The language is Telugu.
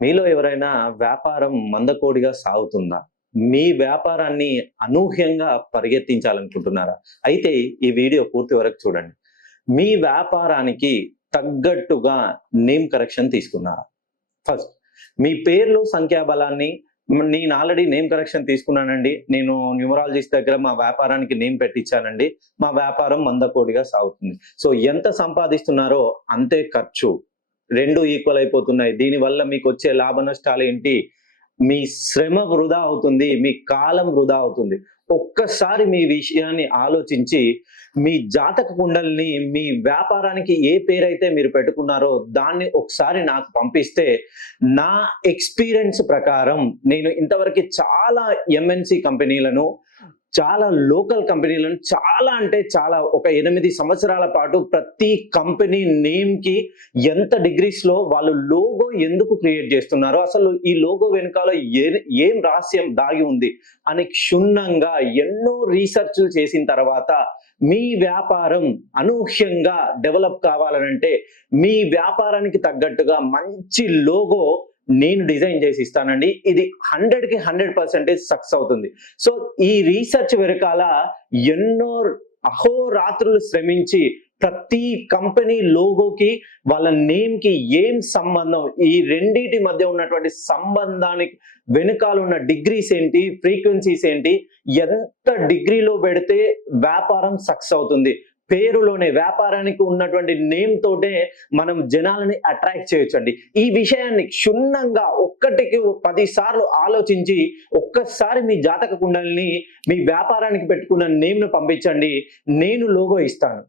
మీలో ఎవరైనా వ్యాపారం మందకోడిగా సాగుతుందా? మీ వ్యాపారాన్ని అనూహ్యంగా పరిగెత్తించాలనుకుంటున్నారా? అయితే ఈ వీడియో పూర్తి వరకు చూడండి. మీ వ్యాపారానికి తగ్గట్టుగా నేమ్ కరెక్షన్ తీసుకున్నారా? ఫస్ట్ మీ పేర్లు, సంఖ్యాబలాన్ని నేను ఆల్రెడీ నేమ్ కరెక్షన్ తీసుకున్నానండి. నేను న్యూమరాలజిస్ట్ దగ్గర మా వ్యాపారానికి నేమ్ పెట్టించానండి. మా వ్యాపారం మందకోడిగా సాగుతుంది. సో ఎంత సంపాదిస్తున్నారో అంతే ఖర్చు. 2 ఈక్వల్ అయిపోతున్నాయి. దీనివల్ల మీకొచ్చే లాభ నష్టాలేంటి? మీ శ్రమ వృధా అవుతుంది. మీ కాలం వృధా అవుతుంది. ఒక్కసారి మీ విషయాన్ని ఆలోచించి, మీ జాతక కుండలిని మీ వ్యాపారానికి ఏ పేరైతే మీరు పెట్టుకున్నారో దాన్ని ఒకసారి నాకు పంపిస్తే, నా ఎక్స్‌పీరియన్స్ ప్రకారం నేను ఇంతవరకి చాలా ఎంఎన్‌సి కంపెనీలను, చాలా లోకల్ కంపెనీలను చాలా అంటే చాలా ఒక 8 సంవత్సరాల పాటు ప్రతి కంపెనీ నేమ్‌కి ఎంత డిగ్రీస్‌లో వాళ్ళు లోగో ఎందుకు క్రియేట్ చేస్తున్నారో, అసలు ఈ లోగో వెనకాల ఏం రహస్యం దాగి ఉంది అని క్షుణ్ణంగా ఎన్నో రీసెర్చ్‌లు చేసిన తర్వాత మీ వ్యాపారం అనూహ్యంగా డెవలప్ కావాలనంటే, మీ వ్యాపారానికి తగ్గట్టుగా మంచి లోగో నేను డిజైన్ చేసి ఇస్తానండి. ఇది 100కి 100% సక్సెస్ అవుతుంది. సో ఈ రీసెర్చ్ వెనకాల ఎన్నో అహోరాత్రులు శ్రమించి ప్రతి కంపెనీ లోగోకి, వాళ్ళ నేమ్‌కి ఏం సంబంధం, ఈ రెండిటి మధ్య ఉన్నటువంటి సంబంధానికి వెనకాల ఉన్న డిగ్రీస్ ఏంటి, ఫ్రీక్వెన్సీస్ ఏంటి, ఎంత డిగ్రీలో పెడితే వ్యాపారం సక్సెస్ అవుతుంది. పేరులోనే వ్యాపారానికి ఉన్నటువంటి నేమ్ తోటే మనం జనాలని అట్రాక్ట్ చేయొచ్చండి. ఈ విషయాన్ని క్షుణ్ణంగా ఒక్కటికి 10 సార్లు ఆలోచించి ఒక్కసారి మీ జాతక కుండలిని మీ వ్యాపారానికి పెట్టుకున్న నేమ్‌ను పంపించండి. నేను లోగో ఇస్తాను.